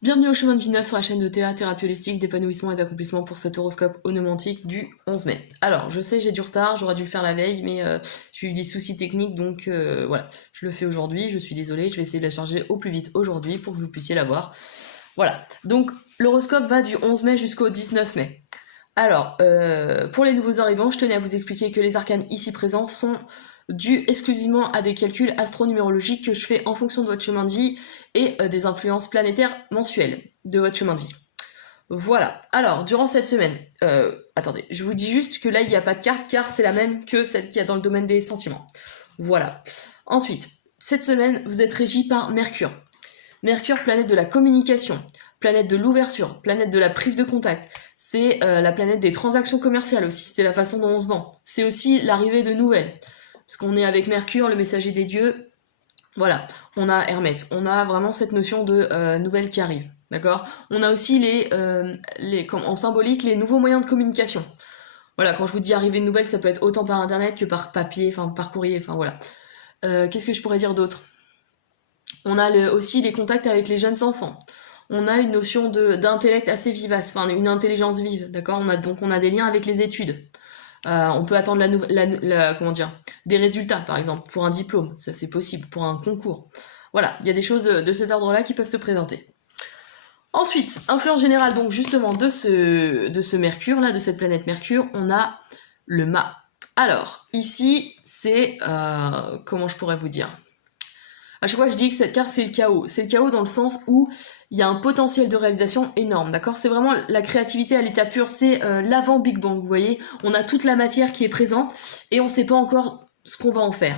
Bienvenue au chemin de vie neuf sur la chaîne de Théa, thérapie holistique, d'épanouissement et d'accomplissement pour cet horoscope onomantique du 11 mai. Alors, je sais, j'ai du retard, j'aurais dû le faire la veille, mais j'ai eu des soucis techniques, donc voilà, je le fais aujourd'hui, je suis désolée, je vais essayer de la charger au plus vite aujourd'hui pour que vous puissiez la voir. Voilà, donc l'horoscope va du 11 mai jusqu'au 19 mai. Alors, pour les nouveaux arrivants, je tenais à vous expliquer que les arcanes ici présents sont dus exclusivement à des calculs astronumérologiques que je fais en fonction de votre chemin de vie et des influences planétaires mensuelles de votre chemin de vie. Voilà. Alors, durant cette semaine, attendez, je vous dis juste que là, il n'y a pas de carte, car c'est la même que celle qu'il y a dans le domaine des sentiments. Voilà. Ensuite, cette semaine, vous êtes régi par Mercure. Mercure, planète de la communication, planète de l'ouverture, planète de la prise de contact. C'est la planète des transactions commerciales aussi, c'est la façon dont on se vend. C'est aussi l'arrivée de nouvelles. Parce qu'on est avec Mercure, le messager des dieux. Voilà, on a Hermès, on a vraiment cette notion de nouvelles qui arrivent, d'accord. On a aussi en symbolique, les nouveaux moyens de communication. Voilà, quand je vous dis arrivée de nouvelles, ça peut être autant par internet que par papier, enfin par courrier, enfin voilà. Qu'est-ce que je pourrais dire d'autre? On a aussi les contacts avec les jeunes enfants. On a une notion d'intellect assez vivace, enfin une intelligence vive, d'accord. Donc on a des liens avec les études. On peut attendre comment dire, des résultats, par exemple, pour un diplôme, ça c'est possible, pour un concours. Voilà, il y a des choses de cet ordre-là qui peuvent se présenter. Ensuite, influence générale, donc justement, de ce Mercure-là, de cette planète Mercure, on a le mât. Alors, ici, c'est... comment je pourrais vous dire? À chaque fois, je dis que cette carte, c'est le chaos. C'est le chaos dans le sens où il y a un potentiel de réalisation énorme, d'accord? C'est vraiment la créativité à l'état pur, c'est l'avant Big Bang, vous voyez? On a toute la matière qui est présente et on ne sait pas encore ce qu'on va en faire.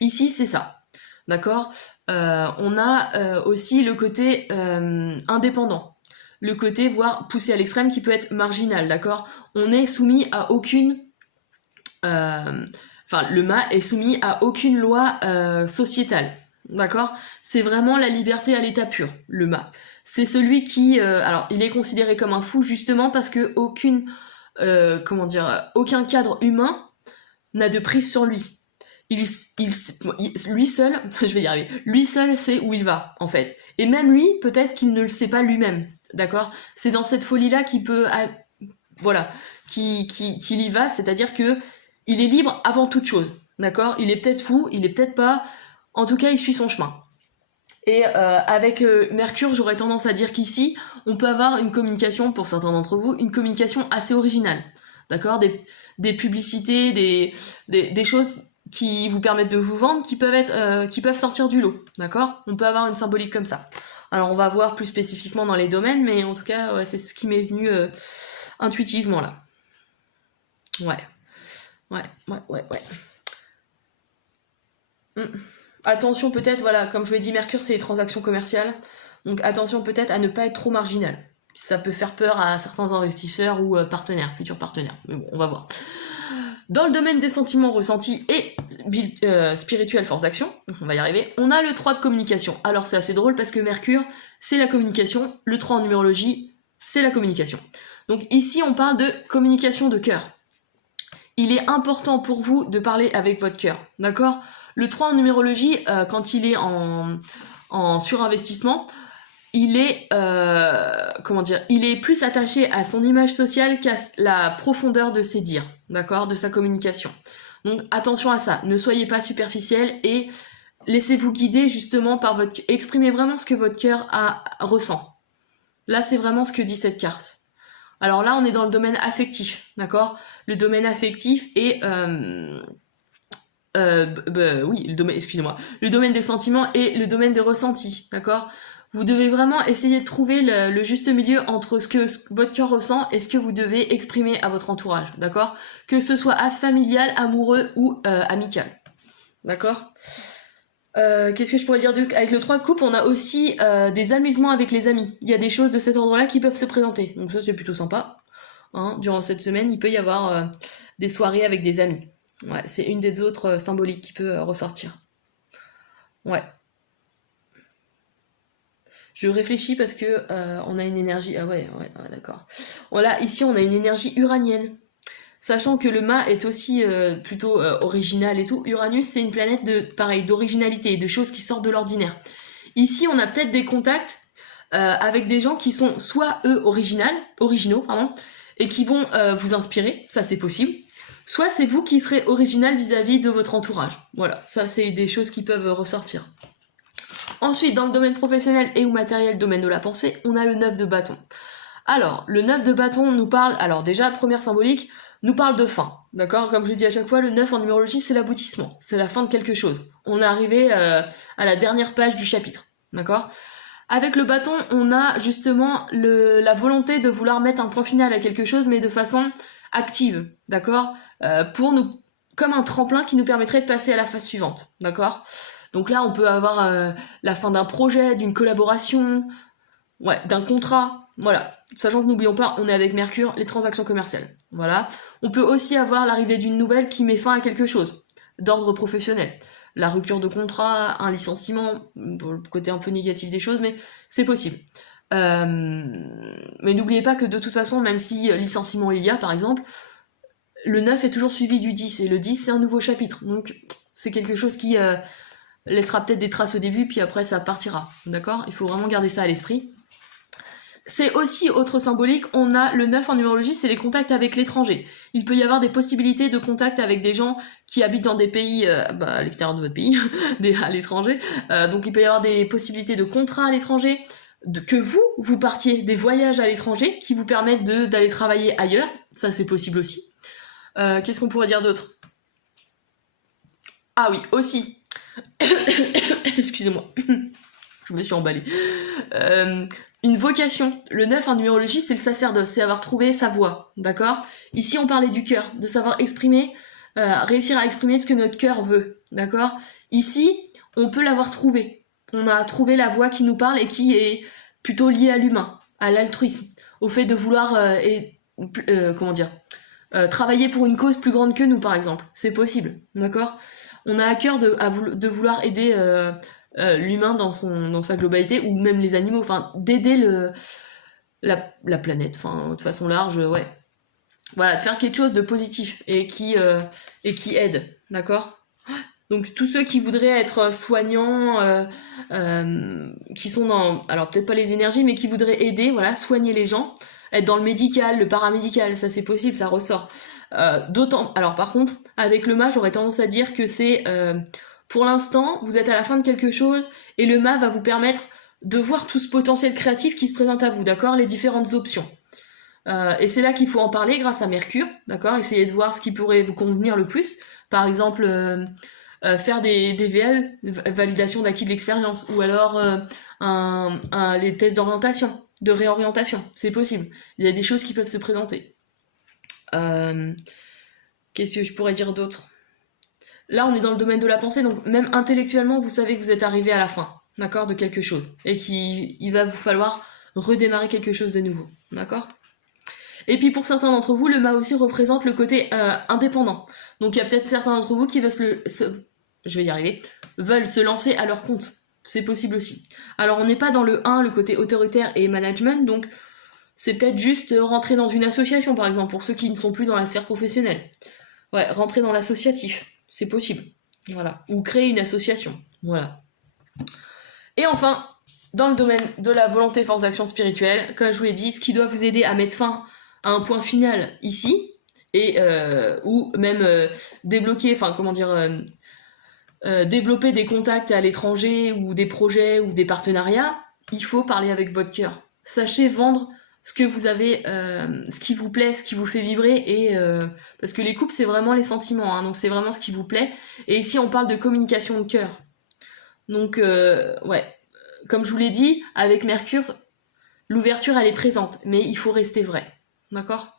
Ici, c'est ça, d'accord? On a aussi le côté indépendant, le côté, voire poussé à l'extrême, qui peut être marginal, d'accord? On est soumis à aucune... Enfin, le mât est soumis à aucune loi sociétale. D'accord? C'est vraiment la liberté à l'état pur, le mât. C'est celui qui... alors, il est considéré comme un fou justement parce que aucun cadre humain n'a de prise sur lui. Lui seul, je vais y arriver, lui seul sait où il va, en fait. Et même lui, peut-être qu'il ne le sait pas lui-même, d'accord? C'est dans cette folie-là qu'il peut... Voilà, qu'il y va, c'est-à-dire que il est libre avant toute chose, d'accord? Il est peut-être fou, il est peut-être pas... En tout cas, il suit son chemin. Et avec Mercure, j'aurais tendance à dire qu'ici, on peut avoir une communication, pour certains d'entre vous, une communication assez originale. D'accord? Des publicités, des choses qui vous permettent de vous vendre, qui peuvent sortir du lot. D'accord? On peut avoir une symbolique comme ça. Alors on va voir plus spécifiquement dans les domaines, mais en tout cas, ouais, c'est ce qui m'est venu intuitivement là. Ouais. Ouais. Attention peut-être, voilà, comme je vous l'ai dit, Mercure c'est les transactions commerciales, donc attention peut-être à ne pas être trop marginal. Ça peut faire peur à certains investisseurs ou futurs partenaires, mais bon, on va voir. Dans le domaine des sentiments ressentis et spirituels force d'action, on va y arriver, on a le 3 de communication. Alors c'est assez drôle parce que Mercure, c'est la communication, le 3 en numérologie, c'est la communication. Donc ici on parle de communication de cœur. Il est important pour vous de parler avec votre cœur, d'accord? Le 3 en numérologie, quand il est en surinvestissement, il est, il est plus attaché à son image sociale qu'à la profondeur de ses dires, d'accord, de sa communication. Donc attention à ça, ne soyez pas superficiel et laissez-vous guider justement par exprimez vraiment ce que votre cœur ressent. Là, c'est vraiment ce que dit cette carte. Alors là, on est dans le domaine affectif, d'accord? Le domaine affectif est... oui, le domaine des sentiments et le domaine des ressentis, d'accord? Vous devez vraiment essayer de trouver le juste milieu entre ce que votre cœur ressent et ce que vous devez exprimer à votre entourage, d'accord? Que ce soit familial, amoureux ou amical, d'accord? Qu'est-ce que je pourrais dire avec le 3 de coupe, on a aussi des amusements avec les amis. Il y a des choses de cet ordre-là qui peuvent se présenter, donc ça c'est plutôt sympa. Hein, durant cette semaine, il peut y avoir des soirées avec des amis. Ouais, c'est une des autres symboliques qui peut ressortir. Ouais. Je réfléchis parce que on a une énergie... Ah ouais, d'accord. Voilà, ici on a une énergie uranienne. Sachant que le mât est aussi plutôt original et tout, Uranus c'est une planète d'originalité, de choses qui sortent de l'ordinaire. Ici on a peut-être des contacts avec des gens qui sont soit eux originaux, et qui vont vous inspirer, ça c'est possible, soit c'est vous qui serez original vis-à-vis de votre entourage. Voilà, ça c'est des choses qui peuvent ressortir. Ensuite, dans le domaine professionnel et ou matériel, domaine de la pensée, on a le 9 de bâton. Alors, le 9 de bâton nous parle, alors déjà, première symbolique, nous parle de fin, d'accord? Comme je dis à chaque fois, le 9 en numérologie, c'est l'aboutissement, c'est la fin de quelque chose. On est arrivé à la dernière page du chapitre, d'accord? Avec le bâton, on a justement la volonté de vouloir mettre un point final à quelque chose, mais de façon active, d'accord? Pour nous, comme un tremplin qui nous permettrait de passer à la phase suivante, d'accord? Donc là, on peut avoir la fin d'un projet, d'une collaboration, ouais, d'un contrat, voilà. Sachant que n'oublions pas, on est avec Mercure, les transactions commerciales, voilà. On peut aussi avoir l'arrivée d'une nouvelle qui met fin à quelque chose, d'ordre professionnel. La rupture de contrat, un licenciement, pour le côté un peu négatif des choses, mais c'est possible. Mais n'oubliez pas que de toute façon, même si licenciement il y a, par exemple, le 9 est toujours suivi du 10, et le 10 c'est un nouveau chapitre, donc c'est quelque chose qui laissera peut-être des traces au début, puis après ça partira, d'accord? Il faut vraiment garder ça à l'esprit. C'est aussi, autre symbolique, on a le 9 en numérologie, c'est les contacts avec l'étranger. Il peut y avoir des possibilités de contact avec des gens qui habitent dans des pays, à l'extérieur de votre pays, à l'étranger. Donc il peut y avoir des possibilités de contrats à l'étranger, que vous partiez, des voyages à l'étranger qui vous permettent d'aller travailler ailleurs. Ça c'est possible aussi. Qu'est-ce qu'on pourrait dire d'autre? Ah oui, aussi. Excusez-moi. Je me suis emballée. Une vocation. Le 9 en numérologie, c'est le sacerdoce, c'est avoir trouvé sa voie, d'accord? Ici, on parlait du cœur, de savoir exprimer, réussir à exprimer ce que notre cœur veut, d'accord? Ici, on peut l'avoir trouvé. On a trouvé la voie qui nous parle et qui est plutôt liée à l'humain, à l'altruisme, au fait de vouloir, travailler pour une cause plus grande que nous, par exemple. C'est possible, d'accord? On a à cœur de vouloir aider l'humain dans sa globalité, ou même les animaux, enfin d'aider la planète, enfin de façon large, ouais. Voilà, de faire quelque chose de positif et qui aide, d'accord? Donc tous ceux qui voudraient être soignants, qui sont dans, alors peut-être pas les énergies, mais qui voudraient aider, voilà, soigner les gens, être dans le médical, le paramédical, ça c'est possible, ça ressort. D'autant, alors par contre, avec le mât, j'aurais tendance à dire que c'est pour l'instant, vous êtes à la fin de quelque chose et le mât va vous permettre de voir tout ce potentiel créatif qui se présente à vous, d'accord? Les différentes options. Et c'est là qu'il faut en parler grâce à Mercure, d'accord? Essayez de voir ce qui pourrait vous convenir le plus. Par exemple, faire des VAE, validation d'acquis de l'expérience, ou alors les tests d'orientation, de réorientation, c'est possible. Il y a des choses qui peuvent se présenter. Qu'est-ce que je pourrais dire d'autre? Là, on est dans le domaine de la pensée, donc même intellectuellement, vous savez que vous êtes arrivé à la fin, d'accord, de quelque chose, et qu'il va vous falloir redémarrer quelque chose de nouveau, d'accord? Et puis pour certains d'entre vous, le mât aussi représente le côté indépendant. Donc il y a peut-être certains d'entre vous qui veulent veulent se lancer à leur compte. C'est possible aussi. Alors on n'est pas dans le 1, le côté autoritaire et management, donc c'est peut-être juste rentrer dans une association, par exemple, pour ceux qui ne sont plus dans la sphère professionnelle. Ouais, rentrer dans l'associatif, c'est possible. Voilà. Ou créer une association. Voilà. Et enfin, dans le domaine de la volonté force d'action spirituelle, comme je vous l'ai dit, ce qui doit vous aider à mettre fin à un point final ici, et ou même débloquer, enfin comment dire, développer des contacts à l'étranger, ou des projets, ou des partenariats, il faut parler avec votre cœur. Sachez vendre ce que vous avez, ce qui vous plaît, ce qui vous fait vibrer, et parce que les couples c'est vraiment les sentiments, hein, donc c'est vraiment ce qui vous plaît. Et ici on parle de communication de cœur. Donc ouais, comme je vous l'ai dit, avec Mercure, l'ouverture elle est présente, mais il faut rester vrai, d'accord?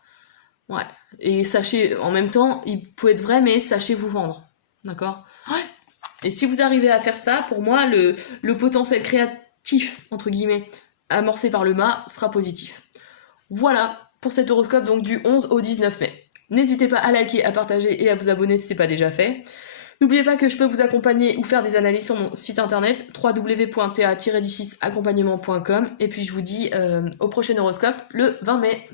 Ouais. Et sachez, en même temps, il faut être vrai, mais sachez vous vendre, d'accord? Ouais. Et si vous arrivez à faire ça, pour moi, le potentiel créatif, entre guillemets, amorcé par le mât, sera positif. Voilà pour cet horoscope donc du 11 au 19 mai. N'hésitez pas à liker, à partager et à vous abonner si ce n'est pas déjà fait. N'oubliez pas que je peux vous accompagner ou faire des analyses sur mon site internet www.ta-accompagnement.com, et puis je vous dis au prochain horoscope le 20 mai.